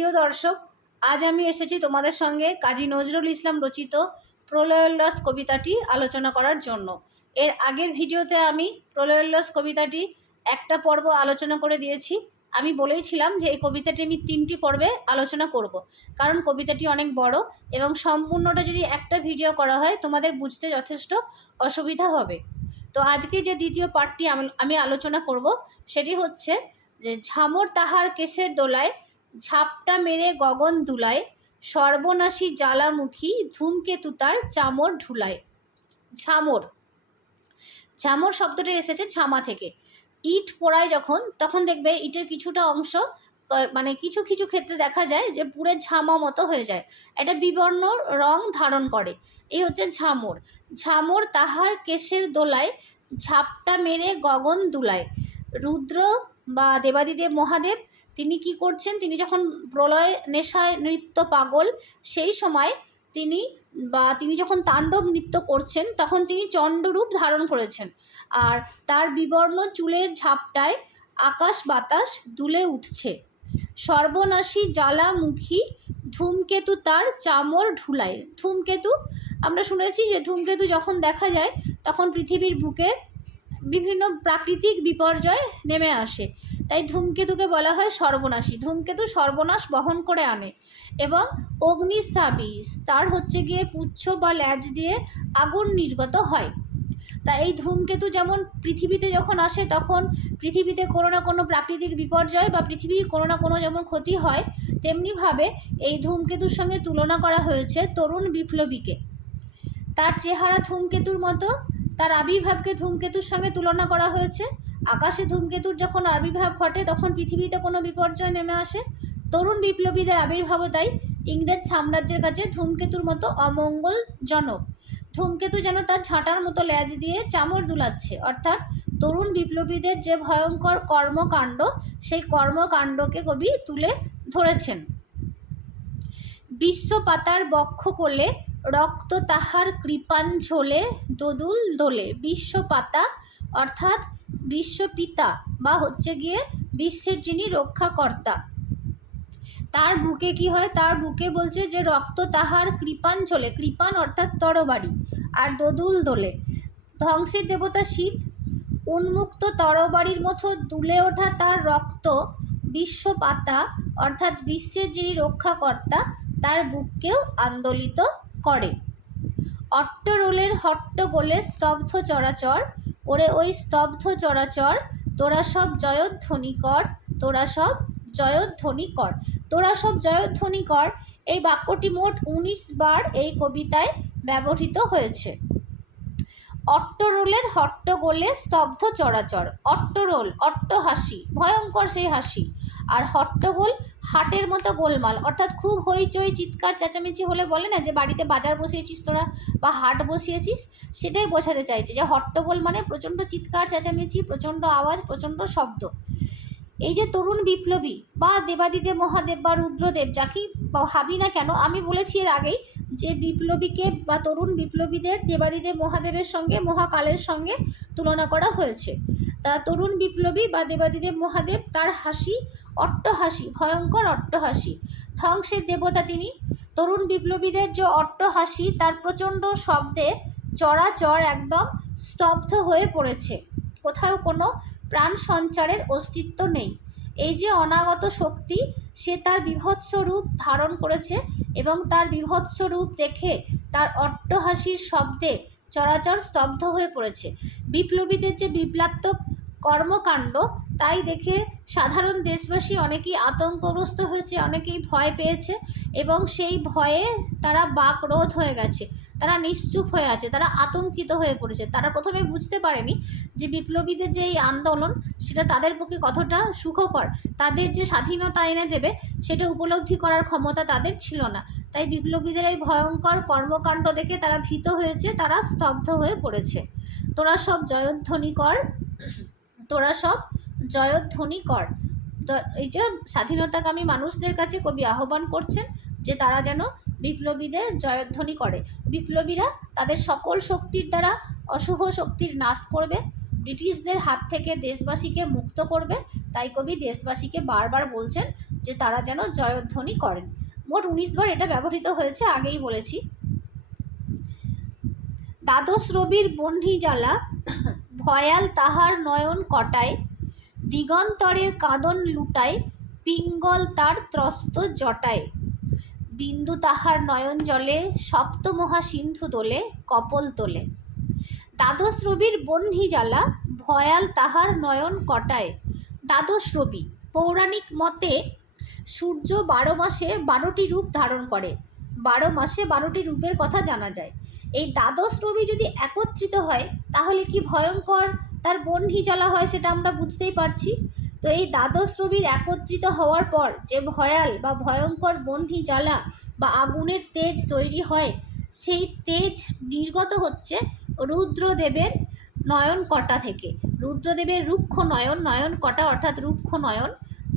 প্রিয় দর্শক, আজ আমি এসেছি তোমাদের সঙ্গে কাজী নজরুল ইসলাম রচিত প্রলয়োল্লাস কবিতাটি আলোচনা করার জন্য। এর আগের ভিডিওতে আমি প্রলয়োল্লাস কবিতাটি একটা পর্ব আলোচনা করে দিয়েছি। আমি বলেইছিলাম যে এই কবিতাটি আমি 3টি পর্বে আলোচনা করব, কারণ কবিতাটি অনেক বড় এবং সম্পূর্ণটা যদি একটা ভিডিও করা হয় তোমাদের বুঝতে যথেষ্ট অসুবিধা হবে। তো আজকে যে দ্বিতীয় পার্টটি আমি আলোচনা করব সেটি হচ্ছে যে ঝামর তাহার কেশের দোলায়, ঝাপটা মেরে গগন দুলায়, সর্বনাশী জ্বালামুখী ধূমকেতু তার চামর ঢুলায়। ঝামর, ঝামর শব্দটি এসেছে ঝামা থেকে। ইট পোড়ায় যখন, তখন দেখবে ইটের কিছুটা অংশ মানে কিছু কিছু ক্ষেত্রে দেখা যায় যে পুরো ঝামা মতো হয়ে যায়, এটা বিবর্ণ রং ধারণ করে। এই হচ্ছে ঝামর। ঝামর তাহার কেশের দোলায়, ঝাপটা মেরে গগন দুলায়। রুদ্র বা দেবাদিদেব মহাদেব তিনি কি করছেন, তিনি যখন প্রলয় নেশায় নৃত্য পাগল, সেই সময় তিনি যখন তাণ্ডব নৃত্য করছেন তখন তিনি চণ্ডরূপ ধারণ করেছেন। আর তার বিবর্ণ চুলের ঝাপটায় আকাশ বাতাস দুলে উঠছে। সর্বনাশী জ্বালামুখী ধূমকেতু তার চামর ঢুলায়। ধূমকেতু, আমরা শুনেছি যে ধূমকেতু যখন দেখা যায় তখন পৃথিবীর বুকে বিভিন্ন প্রাকৃতিক বিপর্যয় নেমে আসে, তাই ধূমকেতুকে বলা হয় সর্বনাশী। ধূমকেতু সর্বনাশ বহন করে আনে। এবং অগ্নিস্রাবী, তার হচ্ছে গিয়ে পুচ্ছ বা ল্যাজ দিয়ে আগুন নির্গত হয়। তা এই ধূমকেতু যেমন পৃথিবীতে যখন আসে তখন পৃথিবীতে কোনো না কোনো প্রাকৃতিক বিপর্যয় বা পৃথিবীর কোনো না কোনো যেমন ক্ষতি হয়, তেমনিভাবে এই ধূমকেতুর সঙ্গে তুলনা করা হয়েছে তরুণ বিপ্লবীকে। তার চেহারা ধূমকেতুর মতো, তার আবির্ভাবকে ধূমকেতুর সঙ্গে তুলনা করা হয়েছে। আকাশে ধূমকেতুর যখন আবির্ভাব ঘটে তখন পৃথিবীতে কোনো বিপর্যয় নেমে আসে। তরুণ বিপ্লবীদের আবির্ভাবও তাই ইংরেজ সাম্রাজ্যের কাছে ধূমকেতুর মতো অমঙ্গলজনক। ধূমকেতু যেন তার ঝাঁটার মতো ল্যাজ দিয়ে চামর দুলাচ্ছে, অর্থাৎ তরুণ বিপ্লবীদের যে ভয়ঙ্কর কর্মকাণ্ড, সেই কর্মকাণ্ডকে কবি তুলে ধরেছেন। বিশ্বপাতার বক্ষ কোলে, রক্ত তাহার কৃপাঞ্ঝলে দোদুল দোলে। বিশ্বপাতা অর্থাৎ বিশ্বপিতা বা হচ্ছে গিয়ে বিশ্বের যিনি রক্ষাকর্তা, তার বুকে কি হয়, তার বুকে বলছে যে রক্ত তাহার কৃপাঞ্ঝলে, কৃপান অর্থাৎ তরবারি, আর দোদুল দোলে। ধ্বংসের দেবতা শিব, উন্মুক্ত তরবারির মতো দুলে ওঠা তার রক্ত বিশ্বপাতা অর্থাৎ বিশ্বের যিনি রক্ষাকর্তা তার বুককেও আন্দোলিত করে। অট্টরোলের হট্টগোলে স্তব্ধ চরাচর, ওরে ওই স্তব্ধ চরাচর, তোরা সব জয়ধ্বনি কর, তোরা সব জয়ধ্বনি কর। তোরা সব জয়ধ্বনি কর, এই বাক্যটি মোট 19 বার এই কবিতায় ব্যবহৃত হয়েছে। অট্টরোলের হট্টগোলে স্তব্ধ চরাচর। অট্টরোল, অট্টহাসি, ভয়ঙ্কর সেই হাসি। আর হট্টগোল, হাটের মতো গোলমাল, অর্থাৎ খুব হইচই চিৎকার চেঁচামেচি হলে বলে না যে বাড়িতে বাজার বসিয়েছিস তোরা বা হাট বসিয়েছিস, সেটাই বোঝাতে চাইছে যে হট্টগোল মানে প্রচণ্ড চিৎকার চেঁচামেচি, প্রচণ্ড আওয়াজ, প্রচণ্ড শব্দ। এই যে তরুণ বিপ্লবী বা দেবাদিদেব মহাদেব বা রুদ্রদেব, যাকেই ভাবি না কেন, আমি বলেছি এর আগেই যে বিপ্লবীকে বা তরুণ বিপ্লবীদের দেবাদিদেব মহাদেবের সঙ্গে, মহাকালের সঙ্গে তুলনা করা হয়েছে। তা তরুণ বিপ্লবী বা দেবাদিদেব মহাদেব, তার হাসি অট্টহাসি, ভয়ঙ্কর অট্টহাসি। ধ্বংসের দেবতা তিনি। তরুণ বিপ্লবীদের যে অট্টহাসি, তার প্রচণ্ড শব্দে চরাচর একদম স্তব্ধ হয়ে পড়েছে, কোথাও কোনো প্রাণ সঞ্চারের অস্তিত্ব নেই। এই যে অনাগত শক্তি, সে তার বীভৎস রূপ ধারণ করেছে এবং তার বীভৎস রূপ দেখে তার অট্টহাসির শব্দে চরাচর স্তব্ধ হয়ে পড়েছে। বিপ্লবীদের যে বিপ্লবাত্মক কর্মকাণ্ড, তাই দেখে সাধারণ দেশবাসী অনেকেই আতঙ্কগ্রস্ত হয়েছে, অনেকেই ভয় পেয়েছে এবং সেই ভয়ে তারা বাকরোধ হয়ে গেছে, তারা নিশ্চুপ হয়ে আছে, তারা আতঙ্কিত হয়ে পড়েছে। তারা প্রথমে বুঝতে পারেনি যে বিপ্লবীদের যে এই আন্দোলন, সেটা তাদের পক্ষে কতটা সুখকর, তাদের যে স্বাধীনতা এনে দেবে সেটা উপলব্ধি করার ক্ষমতা তাদের ছিল না। তাই বিপ্লবীদের এই ভয়ঙ্কর কর্মকাণ্ড দেখে তারা ভীত হয়েছে, তারা স্তব্ধ হয়ে পড়েছে। তোরা সব জয়ধ্বনি কর, তোরা সব জয়ধ্বনি কর। এই যে স্বাধীনতাকামী মানুষদের কাছে কবি আহ্বান করছেন যে তারা যেন বিপ্লবীদের জয়ধ্বনি করে। বিপ্লবীরা তাদের সকল শক্তির দ্বারা অশুভ শক্তির নাশ করবে, ব্রিটিশদের হাত থেকে দেশবাসীকে মুক্ত করবে, তাই কবি দেশবাসীকে বারবার বলছেন যে তারা যেন জয়ধ্বনি করেন। মোট 19 বার এটা ব্যবহৃত হয়েছে, আগেই বলেছি। দ্বাদশ রবির বহ্নি জ্বালা, ভয়াল তাহার নয়ন কটায়, দিগন্তরের কাঁদন লুটায়, পিঙ্গল তার ত্রস্ত জটায়, বিন্দু তাহার নয়ন জলে, সপ্তমহা সিন্ধু দোলে, কপল তোলে। দ্বাদশ রবির বহ্নি জ্বালা, ভয়াল তাহার নয়ন কটায়। দ্বাদশ রবি, পৌরাণিক মতে সূর্য 12 মাসে 12টি রূপ ধারণ করে। 12 মাসে 12টি রূপের কথা জানা যায়। এই দ্বাদশ রবি যদি একত্রিত হয় তাহলে কি ভয়ঙ্কর তার বহ্নি জ্বালা হয়, সেটা আমরা বুঝতেই পারছি। তো এই দ্বাদশ রবির একত্রিত হওয়ার পর যে ভয়াল বা ভয়ঙ্কর বহ্নি জ্বালা বা আগুনের তেজ তৈরি হয়, সেই তেজ নির্গত হচ্ছে রুদ্রদেবের নয়ন কটা থেকে। রুদ্রদেবের রুক্ষ নয়ন, নয়ন কটা অর্থাৎ রুক্ষ নয়ন,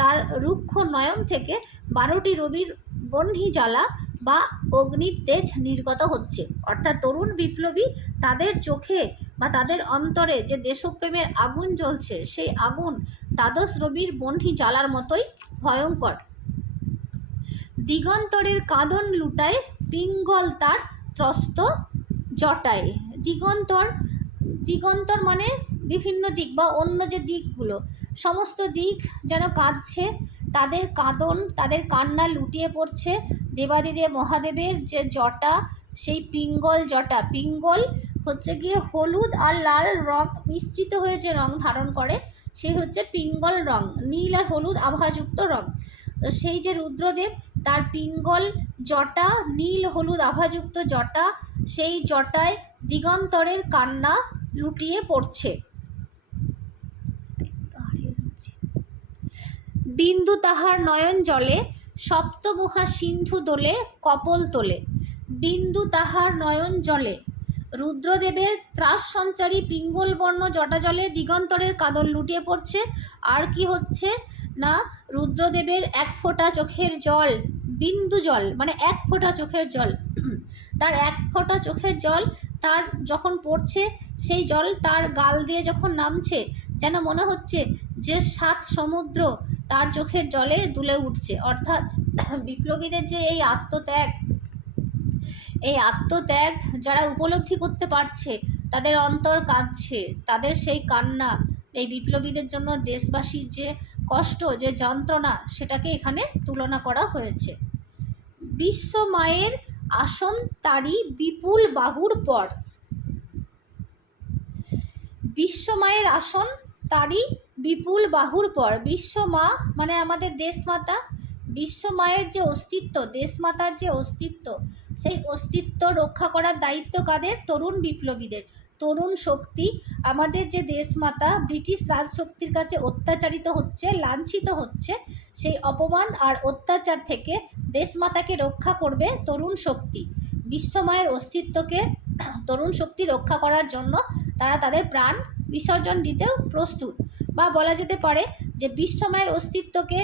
তার রুক্ষ নয়ন থেকে 12টি রবির বহ্নি জ্বালা বা অগ্নির তেজ নির্গত হচ্ছে। অর্থাৎ তরুণ বিপ্লবী তাদের চোখে বা তাদের অন্তরে যে দেশপ্রেমের আগুন জ্বলছে, সেই আগুন দ্বাদশ রবির বহ্নি জ্বালার মতোই ভয়ঙ্কর। দিগন্তরের কাঁদন লুটায়, পিঙ্গল তার ত্রস্ত জটায়। দিগন্তর, দিগন্তর মানে বিভিন্ন দিক বা অন্য যে দিকগুলো, সমস্ত দিক যেন কাঁদছে, তাদের কাঁদন, তাদের কান্না লুটিয়ে পড়ছে দেবাদিদেব মহাদেবের যে জটা, সেই পিঙ্গল জটা। পিঙ্গল হচ্ছে গিয়ে হলুদ আর লাল রং মিশ্রিত হয়ে যে রং ধারণ করে, সেই হচ্ছে পিঙ্গল রং, নীল আর হলুদ আভাযুক্ত রং। তো সেই যে রুদ্রদেব, তার পিঙ্গল জটা, নীল হলুদ আভাযুক্ত জটা, সেই জটায় দিগন্তরের কান্না লুটিয়ে পড়ছে। বিন্দু তাহার নয়ন জলে, সপ্তমহা সিন্ধু দোলে, কপল তোলে। বিন্দু তাহার নয়ন জলে, রুদ্রদেবের ত্রাস সঞ্চারী পিঙ্গলবর্ণ জটা জলে দিগন্তরের কাঁদন লুটিয়ে পড়ছে। আর কি হচ্ছে না, রুদ্রদেবের এক ফোঁটা চোখের জল, বিন্দু জল মানে এক ফোঁটা চোখের জল, তার এক ফোঁটা চোখের জল তার যখন পড়ছে, সেই জল তার গাল দিয়ে যখন নামছে, যেন মনে হচ্ছে যে 7 সমুদ্র তার চোখের জলে দুলে উঠছে। অর্থাৎ বিপ্লবীদের যে এই আত্মত্যাগ, এই আত্মত্যাগ যারা উপলব্ধি করতে পারছে, তাদের অন্তর কাঁদছে, তাদের সেই কান্না, এই বিপ্লবীদের জন্য দেশবাসীর যে কষ্ট, যে যন্ত্রণা, সেটাকে এখানে তুলনা করা হয়েছে। বিশ্ব মায়ের আসন তারি বিপুল বাহুর পর। বিশ্ব মায়ের আসন তারি বিপুল বাহুর পর। বিশ্ব মা মানে আমাদের দেশমাতা। বিশ্ব মায়ের যে অস্তিত্ব, দেশমাতার যে অস্তিত্ব, সেই অস্তিত্ব রক্ষা করার দায়িত্ব কাদের? তরুণ বিপ্লবীদের। তরুণ শক্তি, আমাদের যে দেশমাতা ব্রিটিশ রাজশক্তির কাছে অত্যাচারিত হচ্ছে, লাঞ্ছিত হচ্ছে, সেই অপমান আর অত্যাচার থেকে দেশমাতাকে রক্ষা করবে তরুণ শক্তি। বিশ্বমায়ের অস্তিত্বকে তরুণ শক্তি রক্ষা করার জন্য তারা তাদের প্রাণ বিসর্জন দিতেও প্রস্তুত। বা বলা যেতে পারে যে বিশ্বমায়ের অস্তিত্বকে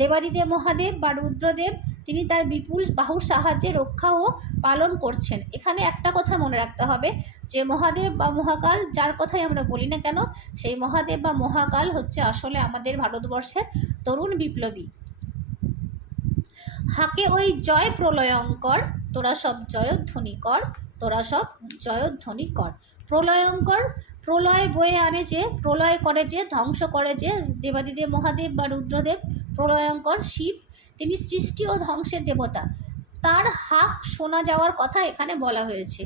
দেবাদিদেব মহাদেব বা রুদ্রদেব তিনি তার বিপুল বাহুর সাহায্যে রক্ষা ও পালন করছেন। এখানে একটা কথা মনে রাখতে হবে যে মহাদেব বা মহাকাল যার কথাই আমরা বলি না কেন, সেই মহাদেব বা মহাকাল হচ্ছে আসলে আমাদের ভারতবর্ষের তরুণ বিপ্লবী। হাকে ওই জয় প্রলয়ঙ্কর, তোরা সব জয়ধ্বনি কর, তোরা সব জয়ধ্বনি কর। প্রলয়ঙ্কর, প্রলয় বয়ে আনে যে, প্রলয় করে যে, ধ্বংস করে যে দেবাদিদেব মহাদেব বা রুদ্রদেব। প্রলয়ঙ্কর শিব, তিনি সৃষ্টি ও ধ্বংসের দেবতা। তার হাঁক শোনা যাওয়ার কথা এখানে বলা হয়েছে,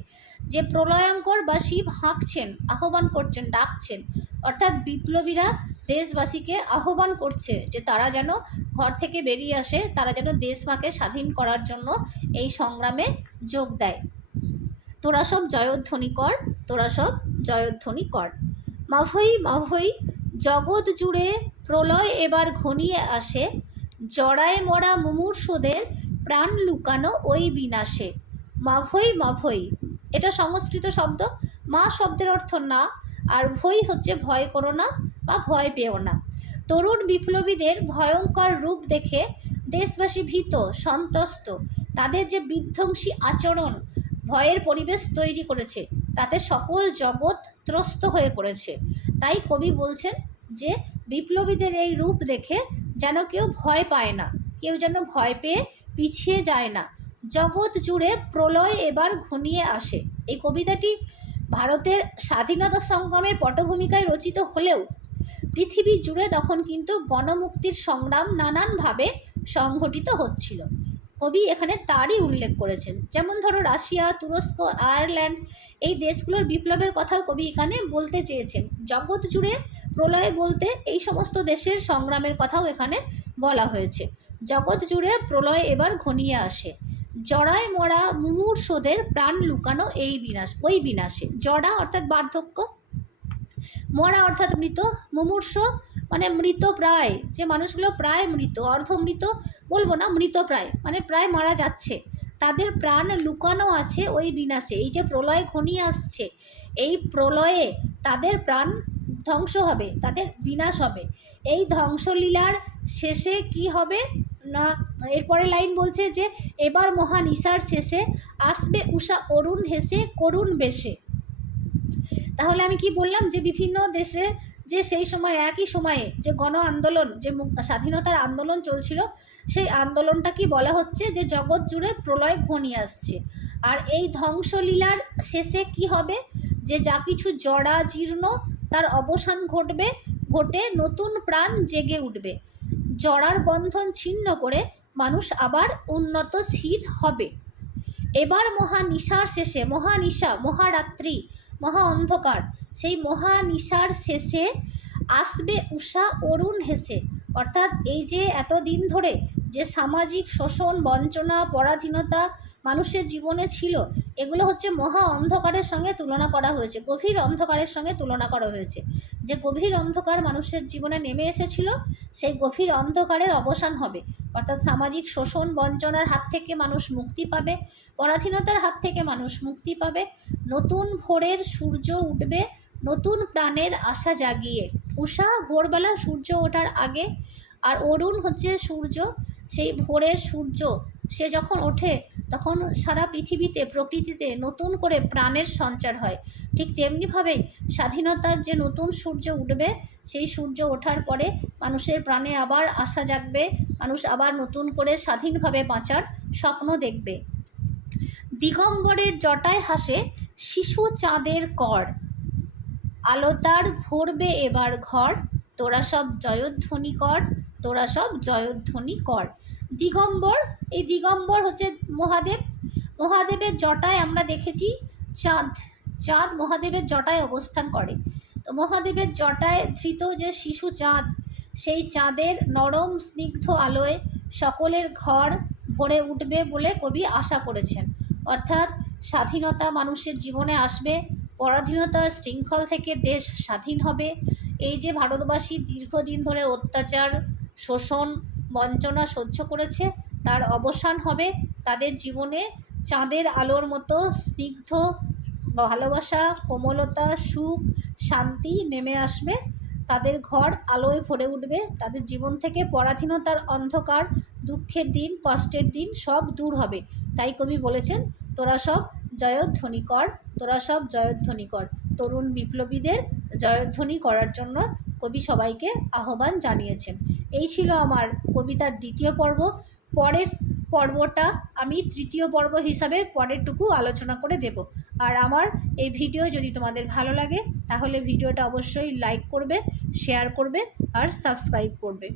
যে প্রলয়ঙ্কর বা শিব হাঁকছেন, আহ্বান করছেন, ডাকছেন। অর্থাৎ বিপ্লবীরা দেশবাসীকে আহ্বান করছে যে তারা যেন ঘর থেকে বেরিয়ে আসে, তারা যেন দেশমাকে স্বাধীন করার জন্য এই সংগ্রামে যোগ দেয়। তোরা সব জয়ধ্বনি কর, তোরা সব জয়ধ্বনি কর। মাভৈ মাভৈ জগৎ জুড়ে প্রলয় এবার ঘনিয়ে আসে, জড়ায় মরা মুমূর্ষুদের প্রাণ লুকানো ওই বিনাশে। মাভৈ মাভৈ, এটা সংস্কৃত শব্দ। মা শব্দের অর্থ না, আর ভৈ হচ্ছে ভয় করো না বা ভয় পেও না। তরুণ বিপ্লবীদের ভয়ঙ্কর রূপ দেখে দেশবাসী ভীত, সন্ত্রস্ত। তাদের যে বিধ্বংসী আচরণ ভয়ের পরিবেশ তৈরি করেছে, তাতে সকল জগৎ ত্রস্ত হয়ে পড়েছে। তাই কবি বলছেন যে বিপ্লবীদের এই রূপ দেখে যেন কেউ ভয় পায় না, কেউ যেন ভয় পেয়ে পিছিয়ে যায় না। জগৎ জুড়ে প্রলয় এবার ঘনিয়ে আসে। এই কবিতাটি ভারতের স্বাধীনতা সংগ্রামের পটভূমিকায় রচিত হলেও পৃথিবী জুড়ে তখন কিন্তু গণমুক্তির সংগ্রাম নানানভাবে সংঘটিত হচ্ছিল। কবি এখানে তারই উল্লেখ করেছেন। যেমন ধরো রাশিয়া, তুরস্ক, আয়ারল্যান্ড এই দেশগুলোর বিপ্লবের কথাও কবি এখানে বলতে চেয়েছেন। জগৎ জুড়ে প্রলয় বলতে এই সমস্ত দেশের সংগ্রামের কথাও এখানে বলা হয়েছে। জগৎ জুড়ে প্রলয় এবার ঘনিয়ে আসে। জড়ায় মরা মুমূর্ষদের প্রাণ লুকানো ওই বিনাশে। জড়া অর্থাৎ বার্ধক্য, মরা অর্থাৎ মৃত, মুমূর্ষ মানে মৃত প্রায়, যে মানুষগুলো প্রায় মৃত, অর্ধমৃত বলবো না, মৃত প্রায় মানে প্রায় মারা যাচ্ছে, তাদের প্রাণ লুকানো আছে ওই বিনাশে। এই যে প্রলয় ঘনিয়ে আসছে, এই প্রলয়ে তাদের প্রাণ ধ্বংস হবে, তাদের বিনাশ হবে। এই ধ্বংসলীলার শেষে কি হবে না, এরপরে লাইন বলছে যে এবার মহানিশার শেষে আসবে উষা অরুণ হেসে করুণ বেশে। তাহলে আমি কি বললাম যে বিভিন্ন দেশে যে সেই সময় একই সময়ে যে গণ আন্দোলন, যে স্বাধীনতার আন্দোলন চলছিল, সেই আন্দোলনটা কি বলা হচ্ছে যে জগৎ জুড়ে প্রলয় ঘনিয়ে আসছে। আর এই ধ্বংসলীলার শেষে কি হবে, যে যা কিছু জড়া জীর্ণ তার অবসান ঘটে নতুন প্রাণ জেগে উঠবে। জড়ার বন্ধন ছিন্ন করে মানুষ আবার উন্নতশীল হবে। এবার মহানিশার শেষে, মহানিশা মহারাত্রি মহা অন্ধকার, সেই মহানিশার শেষে আসবে উষা অরুণ হেসে। অর্থাৎ এই যে এতদিন ধরে যে সামাজিক শোষণ, বঞ্চনা, পরাধীনতা মানুষের জীবনে ছিল, এগুলো হচ্ছে মহা অন্ধকারের সঙ্গে তুলনা করা হয়েছে, গভীর অন্ধকারের সঙ্গে তুলনা করা হয়েছে। যে গভীর অন্ধকার মানুষের জীবনে নেমে এসেছিল, সেই গভীর অন্ধকারের অবসান হবে। অর্থাৎ সামাজিক শোষণ বঞ্চনার হাত থেকে মানুষ মুক্তি পাবে, পরাধীনতার হাত থেকে মানুষ মুক্তি পাবে। নতুন ভোরের সূর্য উঠবে নতুন প্রাণের আশা জাগিয়ে। উষা ভোরবেলা সূর্য ওঠার আগে, আর অরুণ হচ্ছে সূর্য, সেই ভোরের সূর্য সে যখন ওঠে তখন সারা পৃথিবীতে প্রকৃতিতে নতুন করে প্রাণের সঞ্চার হয়। ঠিক তেমনিভাবেই স্বাধীনতার যে নতুন সূর্য উঠবে, সেই সূর্য ওঠার পরে মানুষের প্রাণে আবার আশা জাগবে, মানুষ আবার নতুন করে স্বাধীনভাবে বাঁচার স্বপ্ন দেখবে। দিগম্বরের জটায় হাসে শিশু চাঁদের কর, আলোতার ভরবে এবার ঘর, তোরা সব জয়ধ্বনি কর, তোরা সব জয়ধ্বনি কর। দিগম্বর, এই দিগম্বর হচ্ছে মহাদেব। মহাদেবের জটায় আমরা দেখেছি চাঁদ, চাঁদ মহাদেবের জটায় অবস্থান করে। তো মহাদেবের জটায় ধৃত যে শিশু চাঁদ, সেই চাঁদের নরম স্নিগ্ধ আলোয় সকলের ঘর ভরে উঠবে বলে কবি আশা করেছেন। অর্থাৎ স্বাধীনতা মানুষের জীবনে আসবে, পরাধীনতার শৃঙ্খল থেকে দেশ স্বাধীন হবে। এই যে ভারতবাসী দীর্ঘদিন ধরে অত্যাচার, শোষণ, বঞ্চনা সহ্য করেছে, তার অবসান হবে। তাদের জীবনে চাঁদের আলোর মতো স্নিগ্ধ ভালোবাসা, কোমলতা, সুখ, শান্তি নেমে আসবে। তাদের ঘর আলোয় ভরে উঠবে, তাদের জীবন থেকে পরাধীনতার অন্ধকার, দুঃখের দিন, কষ্টের দিন সব দূর হবে। তাই কবি বলেছেন তোরা সব জয়ধ্বনি কর, তোরা সব জয়ধ্বনি কর। তরুণ বিপ্লবীদের জয়ধ্বনি করার জন্য কবি সবাইকে আহ্বান জানিয়েছেন। এই ছিল আমার কবিতার দ্বিতীয় পর্ব। পরের পর্বটা আমি তৃতীয় পর্ব হিসাবে পরেরটুকু আলোচনা করে দেব। আর আমার এই ভিডিও যদি তোমাদের ভালো লাগে তাহলে ভিডিওটা অবশ্যই লাইক করবে, শেয়ার করবে আর সাবস্ক্রাইব করবে।